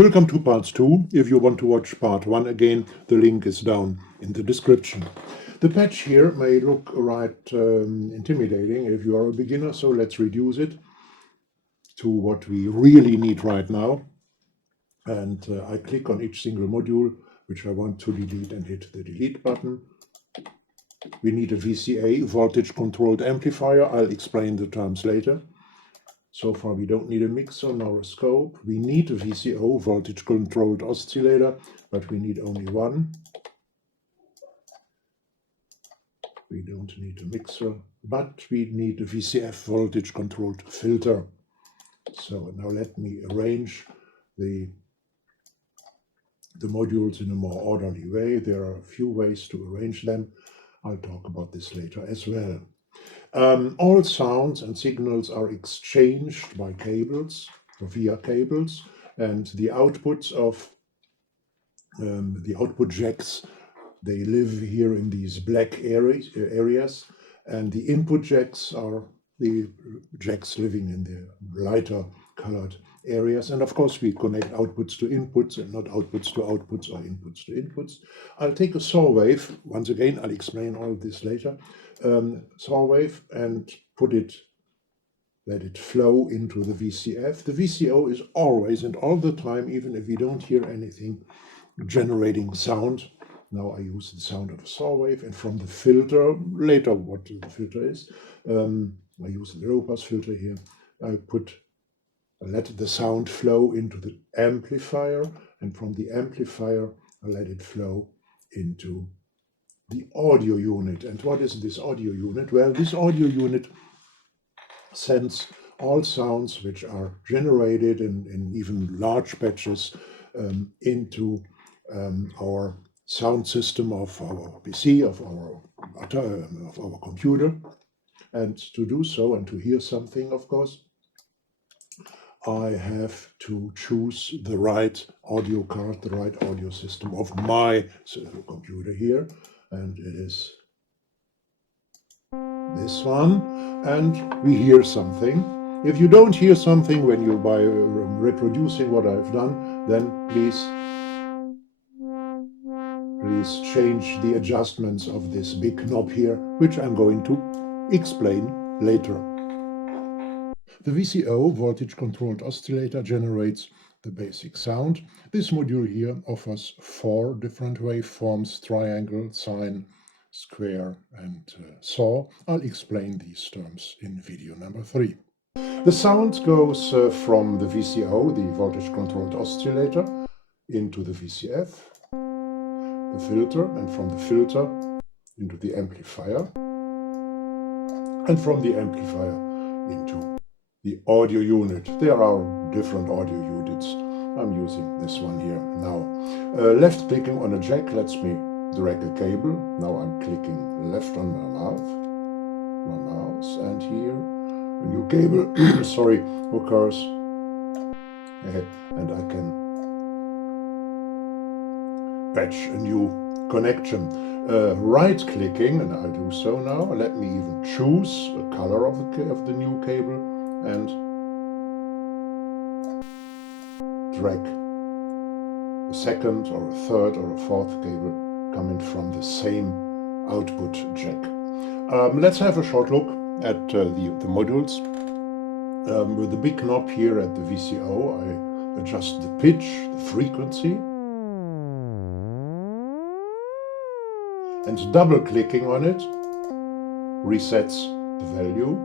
Welcome to part 2. If you want to watch part 1 again, the link is down in the description. The patch here may look right intimidating if you are a beginner, so let's reduce it to what we really need right now. And I click on each single module which I want to delete and hit the delete button. We need a VCA, voltage controlled amplifier. I'll explain the terms later. So far we don't need a mixer nor a scope. We need a VCO, voltage controlled oscillator, but we need only one. We don't need a mixer, but we need a VCF, voltage controlled filter. So now let me arrange the modules in a more orderly way. There are a few ways to arrange them. I'll talk about this later as well. All sounds and signals are exchanged by cables, or via cables, and the outputs of the output jacks, they live here in these black areas, and the input jacks are the jacks living in the lighter colored areas. And of course, we connect outputs to inputs and not outputs to outputs or inputs to inputs. I'll take a saw wave. Once again, I'll explain all of this later. Saw wave and let it flow into the VCF. The VCO is always and all the time, even if we don't hear anything, generating sound. Now I use the sound of a saw wave, and from the filter, later what the filter is, I use the low pass filter here. I let the sound flow into the amplifier, and from the amplifier I let it flow into the audio unit. And what is this audio unit? Well, this audio unit sends all sounds which are generated in even large batches into our sound system of our PC, of our computer. And to do so and to hear something, of course, I have to choose the right audio card, the right audio system of my computer here. And it is this one. And we hear something. If you don't hear something when you by reproducing what I've done, then please change the adjustments of this big knob here, which I'm going to explain later. The VCO, voltage controlled oscillator, generates the basic sound. This module here offers 4 different waveforms: triangle, sine, square, and saw. I'll explain these terms in video number 3. The sound goes from the VCO, the voltage controlled oscillator, into the VCF, the filter, and from the filter into the amplifier, and from the amplifier into the audio unit. There are different audio units. I'm using this one here now. Left clicking on a jack lets me drag a cable. Now I'm clicking left on my mouse, and here a new cable occurs, and I can patch a new connection. Right clicking, and I'll do so now. Let me even choose the color of the new cable and drag a second or a third or a fourth cable coming from the same output jack. Let's have a short look at the modules. With the big knob here at the VCO, I adjust the pitch, the frequency, and double clicking on it resets the value.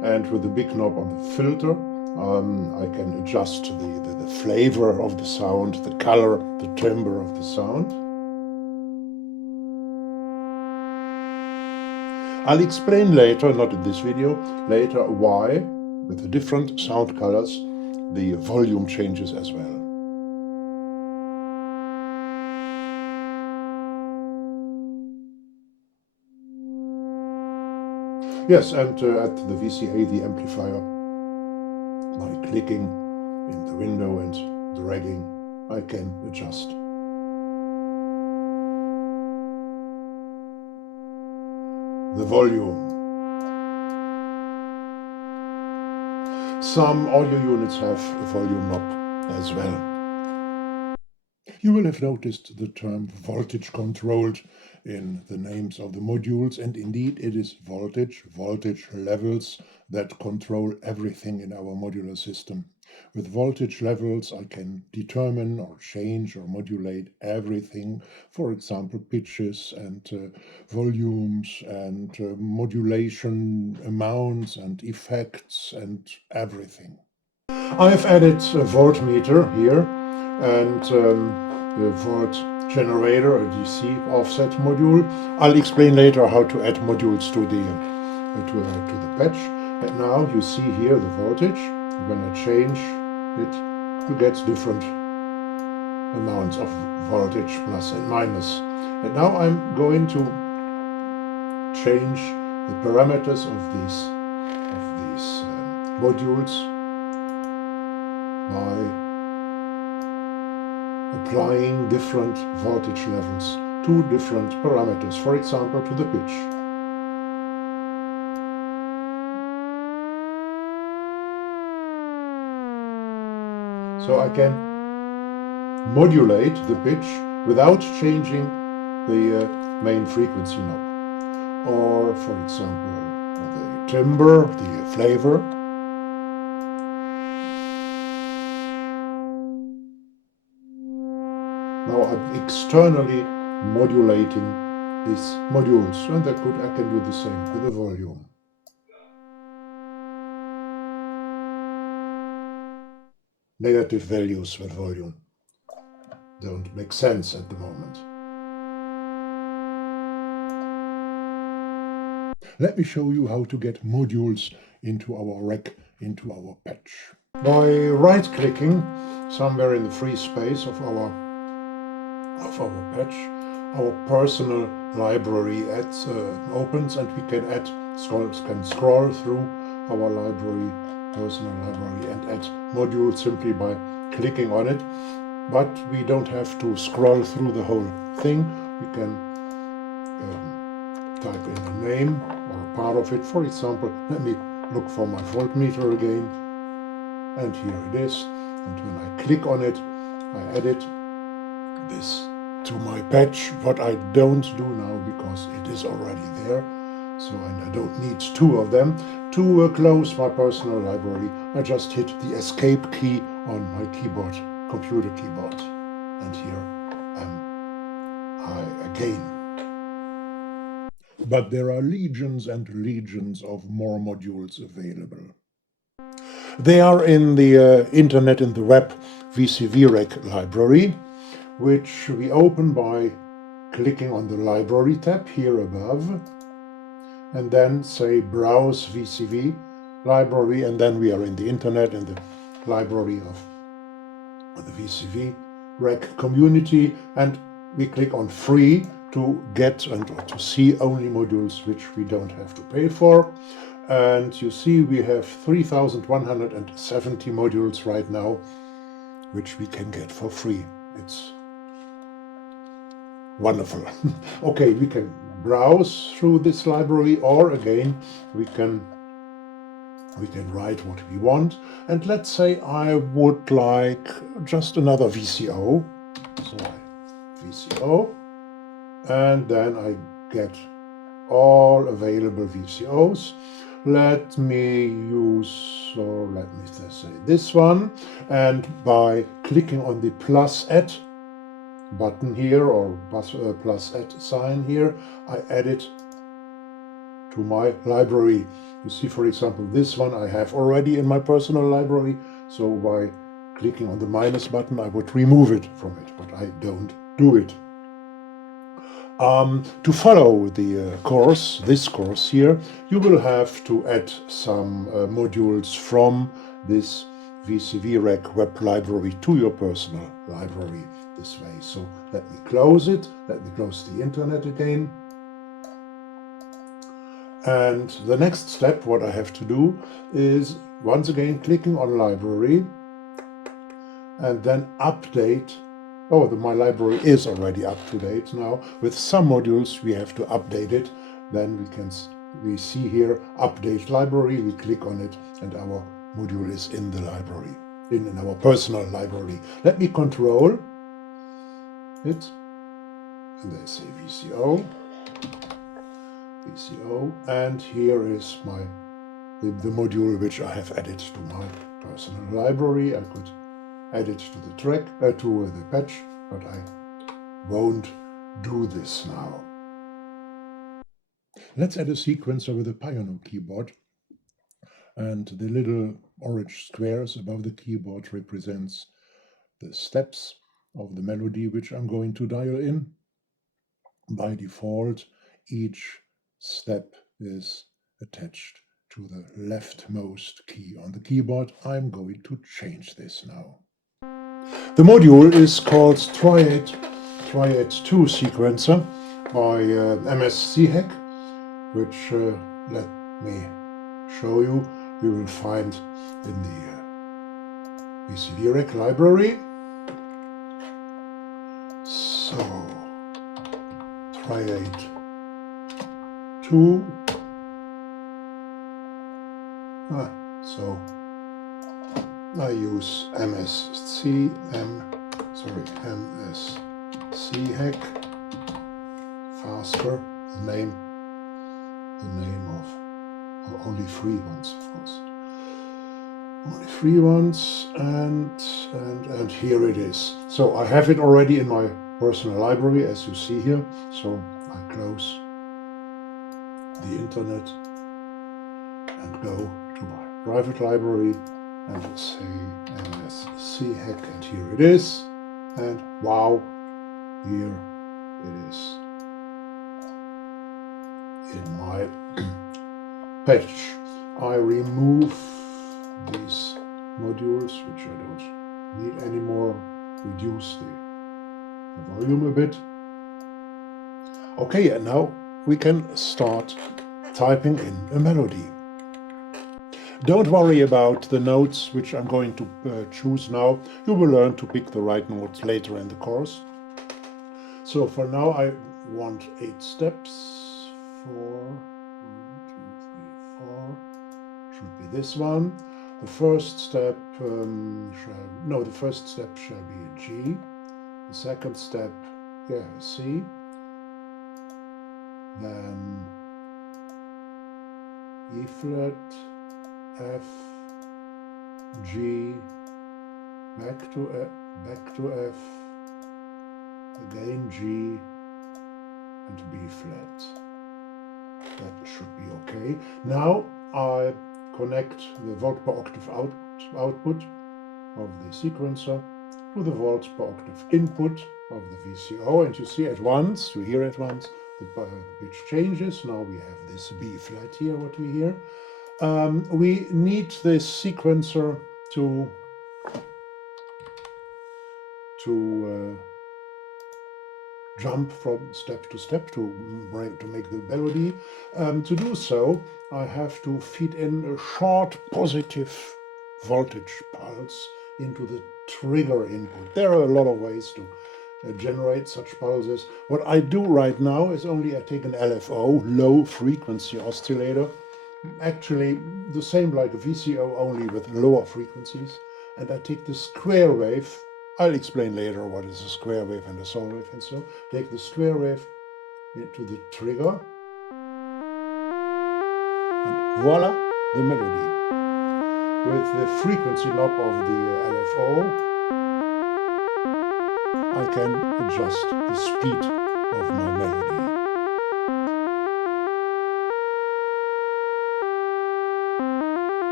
And with the big knob on the filter, I can adjust the flavor of the sound, the color, the timbre of the sound. I'll explain later, not in this video, later why, with the different sound colors, the volume changes as well. Yes, and at the VCA, the amplifier, by clicking in the window and dragging, I can adjust the volume. Some audio units have a volume knob as well. You will have noticed the term voltage controlled in the names of the modules, and indeed it is voltage levels that control everything in our modular system. With voltage levels, I can determine or change or modulate everything, for example, pitches and volumes and modulation amounts and effects and everything. I've added a voltmeter here and the volt generator, a DC offset module. I'll explain later how to add modules to the patch. And now you see here the voltage. When I change it, you get different amounts of voltage, plus and minus. And now I'm going to change the parameters of these modules by applying different voltage levels to different parameters, for example, to the pitch. So I can modulate the pitch without changing the main frequency knob. Or, for example, the timbre, the flavor. Now I'm externally modulating these modules, and I can do the same with the volume. Negative values with volume don't make sense at the moment. Let me show you how to get modules into our rack, into our patch. By right-clicking somewhere in the free space of our patch, our personal library opens, and we can scroll through our library, personal library, and add modules simply by clicking on it. But we don't have to scroll through the whole thing. We can type in the name or a part of it. For example, let me look for my voltmeter again, and here it is. And when I click on it, I edit this to my patch. What I don't do now, because it is already there, and I don't need two of them. To close my personal library, I just hit the escape key on my keyboard, computer keyboard, and here am I again. But there are legions and legions of more modules available. They are in the internet, in the web VCVREC library, which we open by clicking on the library tab here above, and then say browse VCV library, and then we are in the internet, in the library of the VCVREC community, and we click on free to get and to see only modules which we don't have to pay for. And you see we have 3,170 modules right now, which we can get for free. It's wonderful. Okay, we can browse through this library, or again, we can write what we want. And let's say I would like just another VCO. So VCO, and then I get all available VCOs. Let me use, or let me say this one, and by clicking on the plus add button here, or plus add sign here, I add it to my library. You see, for example, this one I have already in my personal library, so by clicking on the minus button I would remove it from it, but I don't do it. To follow the this course here, you will have to add some modules from this VCVREC web library to your personal library this way. So let me close it, let me close the internet again. And the next step, what I have to do, is once again clicking on library and then update. Oh, my library is already up to date now. With some modules we have to update it. Then we see here update library, we click on it, and our module is in the library, in our personal library. Let me control it, and they say VCO, and here is the module which I have added to my personal library. I could add it to the track, to the patch, but I won't do this now. Let's add a sequencer with a piano keyboard, and the little orange squares above the keyboard represents the steps of the melody which I'm going to dial in. By default, each step is attached to the leftmost key on the keyboard. I'm going to change this now. The module is called Triad 2 Sequencer by MS-CHack, which let me show you, we will find in the VCVREC library. So, Triad 2. So I use MS-CHack, faster, the name of only free ones, of course. Only free ones, and here it is. So I have it already in my personal library, as you see here. So I close the internet and go to my private library and say MS-CHack, and here it is. And wow, here it is in my patch. I remove these modules, which I don't need anymore, reduce the volume a bit. Okay, and now we can start typing in a melody. Don't worry about the notes which I'm going to choose now. You will learn to pick the right notes later in the course. So for now I want 8 steps. 4, 1, 2, 3, 4. Should be this one. The first step shall be a G. The second step, a C. Then E flat, F, G, back to F, again G, and B flat. That should be okay. Now I connect the volt per octave output of the sequencer to the volt per octave input of the VCO, and you see at once, you hear at once, the pitch changes. Now we have this B flat here, what we hear. We need this sequencer to jump from step to step to make the melody. To do so, I have to feed in a short positive voltage pulse into the trigger input. There are a lot of ways to generate such pulses. What I do right now is only I take an LFO, low frequency oscillator, actually the same like a VCO, only with lower frequencies, and I take the square wave. I'll explain later what is a square wave and a saw wave, and so take the square wave into the trigger, and voila, the melody. With the frequency knob of the LFO, I can adjust the speed of my melody.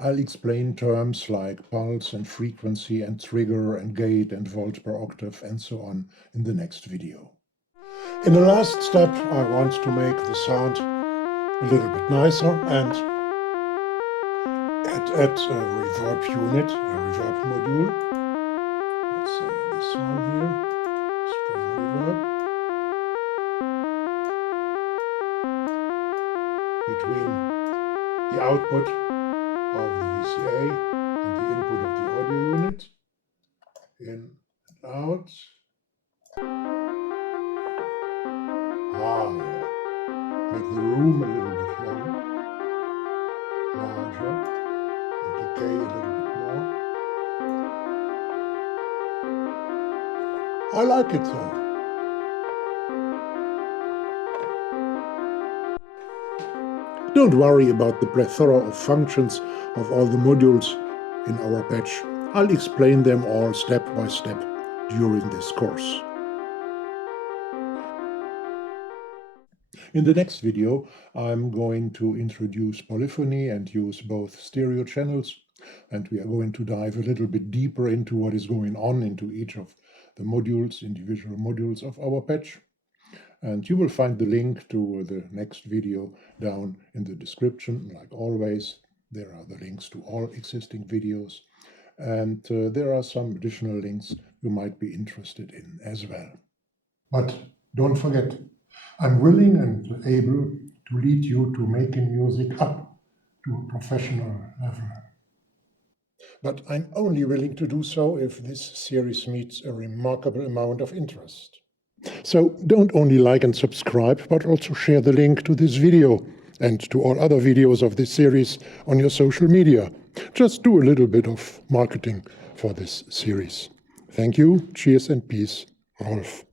I'll explain terms like pulse and frequency and trigger and gate and volt per octave and so on in the next video. In the last step, I want to make the sound a little bit nicer and add a reverb unit, a reverb module. Let's say this one here, spring reverb. Between the output of the VCA and the input of the audio unit, in and out. Yeah. Make the room a little bit larger, the decay a little bit more. I like it though. Don't worry about the plethora of functions of all the modules in our patch. I'll explain them all step by step during this course. In the next video, I'm going to introduce polyphony and use both stereo channels, and we are going to dive a little bit deeper into what is going on into each of the modules, individual modules of our patch. And you will find the link to the next video down in the description. Like always, there are the links to all existing videos, and there are some additional links you might be interested in as well. But don't forget, I'm willing and able to lead you to making music up to a professional level. But I'm only willing to do so if this series meets a remarkable amount of interest. So don't only like and subscribe, but also share the link to this video and to all other videos of this series on your social media. Just do a little bit of marketing for this series. Thank you, cheers and peace, Rolf.